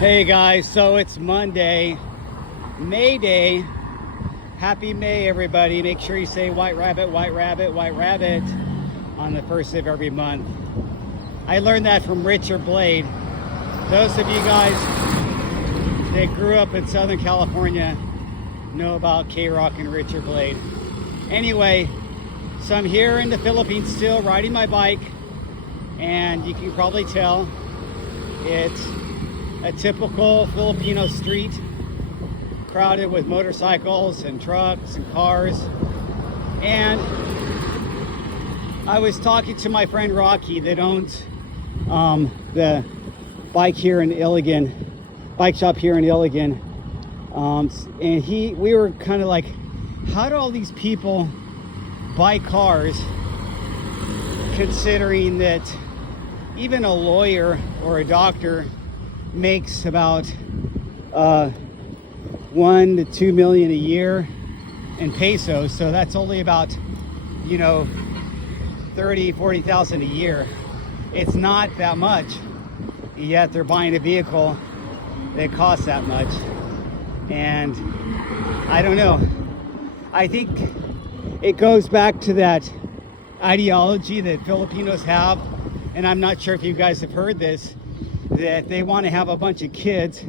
Hey guys, so it's Monday, May Day. Happy May, everybody. Make sure you say white rabbit, white rabbit, white rabbit on the first of every month. I learned that from Richard Blade. Those of you guys that grew up in Southern California know about K-Rock and Richard Blade. Anyway, so I'm here in the Philippines still riding my bike, and you can probably tell it's a typical Filipino street, crowded with motorcycles and trucks and cars. And I was talking to my friend Rocky that owns the bike here in Iligan, bike shop here in Iligan, and we were kind of like, how do all these people buy cars, considering that even a lawyer or a doctor makes about 1 to 2 million a year in pesos, so that's only about 30,000-40,000 a year. It's not that much, yet they're buying a vehicle that costs that much. And I don't know, I think it goes back to that ideology that Filipinos have, and I'm not sure if you guys have heard this, that they want to have a bunch of kids,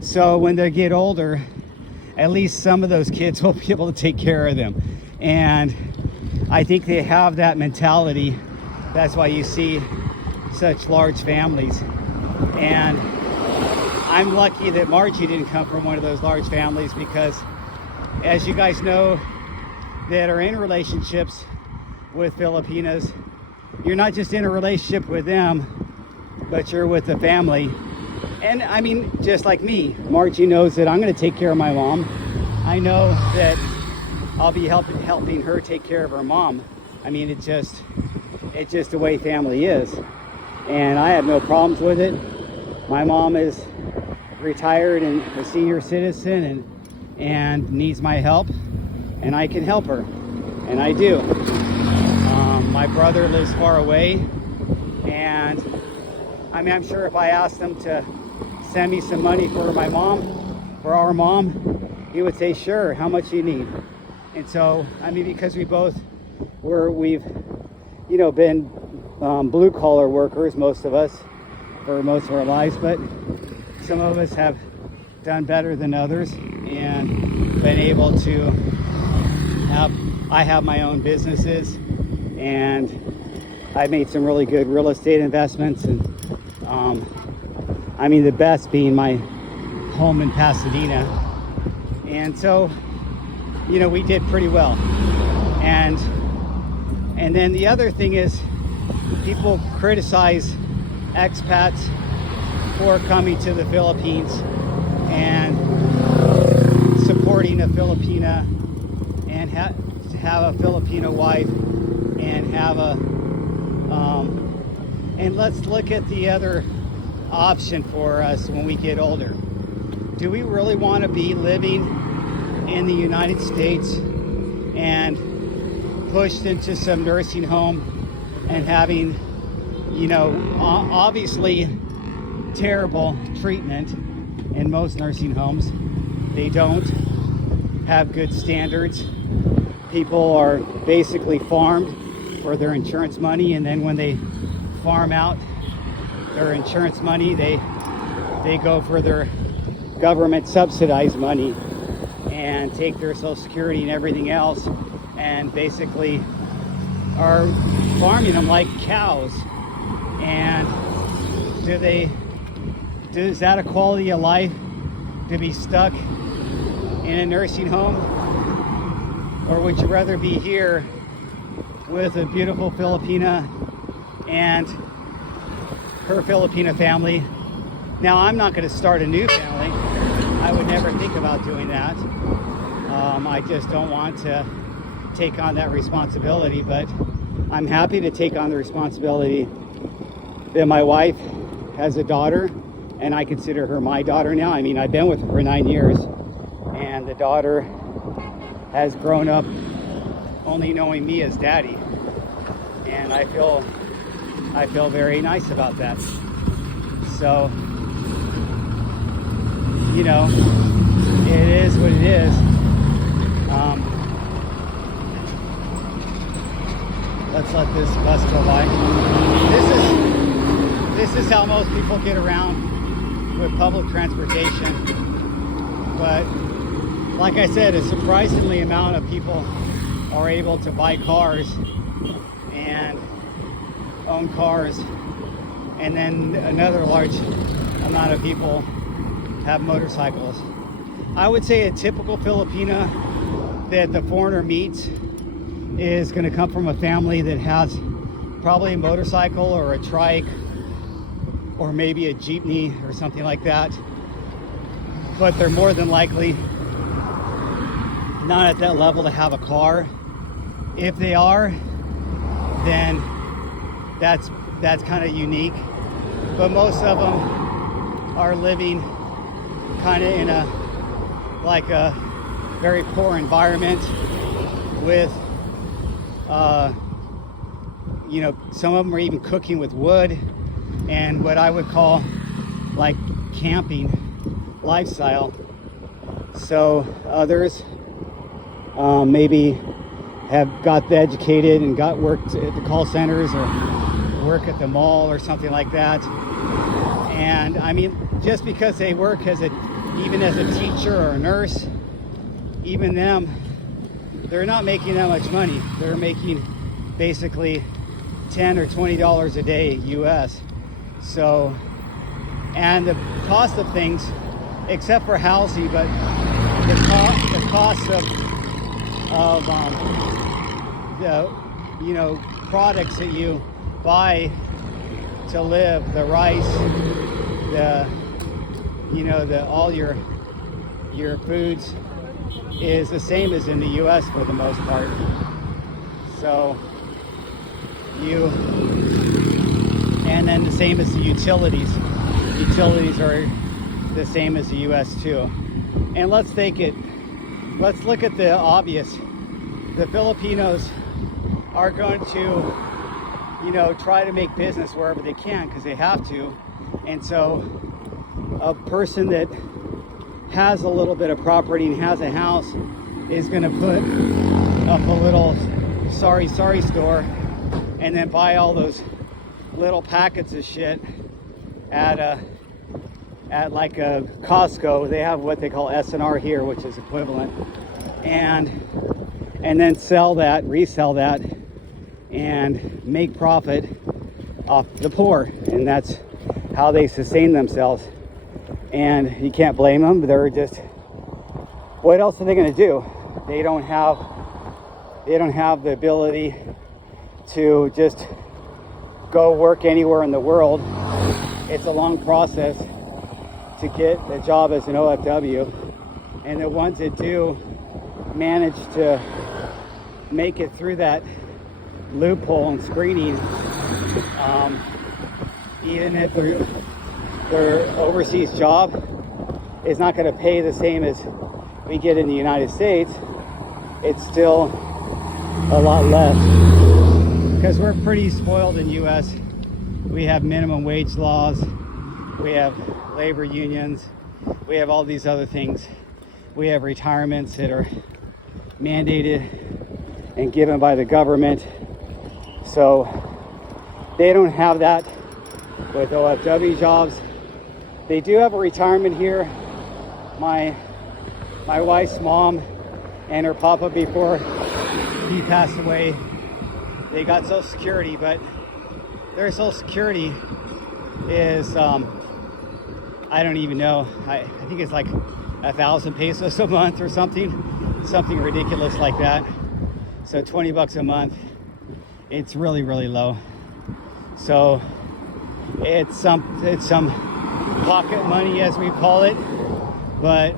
so when they get older, at least some of those kids will be able to take care of them. And I think they have that mentality. That's why you see such large families. And I'm lucky that Margie didn't come from one of those large families, because as you guys know that are in relationships with Filipinos, you're not just in a relationship with them, but you're with the family. And I mean, just like me, Margie knows that I'm going to take care of my mom. I know that I'll be helping her take care of her mom. I mean, it's just the way family is, and I have no problems with it. My mom is retired and a senior citizen and needs my help, and I can help her, and I do. My brother lives far away, and I mean, I'm sure if I asked him to send me some money for my mom, for our mom, he would say, sure, how much do you need? And so, I mean, because we've been blue collar workers, most of us, for most of our lives, but some of us have done better than others and been able to I have my own businesses, and I made some really good real estate investments, and I mean, the best being my home in Pasadena. And so, we did pretty well. And then the other thing is, people criticize expats for coming to the Philippines and supporting a Filipina, and have a Filipino wife, and have and let's look at the other option for us when we get older. Do we really want to be living in the United States and pushed into some nursing home and having, obviously terrible treatment in most nursing homes? They don't have good standards. People are basically farmed for their insurance money, and then when they farm out their insurance money, they go for their government subsidized money and take their Social Security and everything else, and basically are farming them like cows. And is that a quality of life, to be stuck in a nursing home? Or would you rather be here with a beautiful Filipina and her Filipina family? Now, I'm not going to start a new family. I would never think about doing that. I just don't want to take on that responsibility, but I'm happy to take on the responsibility that my wife has a daughter, and I consider her my daughter now. I mean, I've been with her for 9 years, and the daughter has grown up only knowing me as daddy, and I feel very nice about that. So you know, it is what it is. Let's let this bus go by. This is how most people get around with public transportation. But like I said, a surprisingly amount of people are able to buy cars and own cars, and then another large amount of people have motorcycles. I would say a typical Filipino that the foreigner meets is going to come from a family that has probably a motorcycle or a trike or maybe a jeepney or something like that, but they're more than likely not at that level to have a car. If they are, then that's kind of unique, but most of them are living kind of in a very poor environment with you know, some of them are even cooking with wood and what I would call like camping lifestyle. So others maybe have got educated and got worked at the call centers or work at the mall or something like that. And I mean, just because they work even as a teacher or a nurse, even them, they're not making that much money. They're making basically $10 or $20 a day US. So, and the cost of things, except for housing, but the cost of the, you know, products that you buy to live, the rice, the, you know, all your foods is the same as in the US for the most part. So and then the same as the utilities. Utilities are the same as the US too. And let's look at the obvious. The Filipinos are going to, you know, try to make business wherever they can because they have to. And so a person that has a little bit of property and has a house is going to put up a little sorry store and then buy all those little packets of shit at like a Costco. They have what they call S&R here, which is equivalent, and then resell that and make profit off the poor, and that's how they sustain themselves. And you can't blame them. They're just, what else are they going to do? They don't have the ability to just go work anywhere in the world. It's a long process to get a job as an OFW, and the ones that do manage to make it through that loophole and screening, even if their overseas job is not going to pay the same as we get in the United States, it's still a lot less, because we're pretty spoiled in US. We have minimum wage laws, we have labor unions, we have all these other things. We have retirements that are mandated and given by the government. So they don't have that with OFW jobs. They do have a retirement here. My wife's mom and her papa, before he passed away, they got Social Security, but their Social Security is, I don't even know. I think it's like 1,000 pesos a month or something ridiculous like that. So $20 a month. It's really, really low. So it's some pocket money, as we call it, but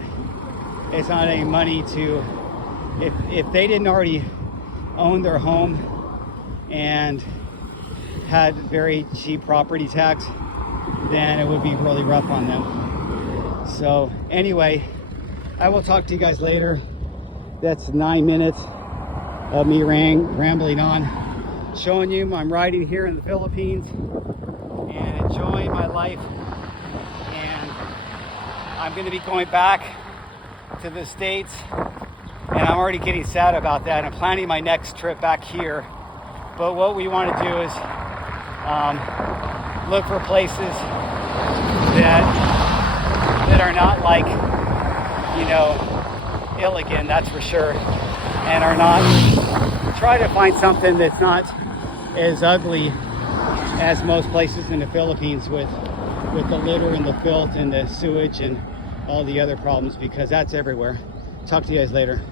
it's not any money to, if they didn't already own their home and had very cheap property tax, then it would be really rough on them. So anyway, I will talk to you guys later. That's 9 minutes of me rambling on, showing you I'm riding here in the Philippines and enjoying my life. And I'm going to be going back to the States, and I'm already getting sad about that. I'm planning my next trip back here. But what we want to do is look for places that are not like, you know, Illigan, that's for sure, and are not, try to find something that's not as ugly as most places in the Philippines with the litter and the filth and the sewage and all the other problems, because that's everywhere. Talk to you guys later.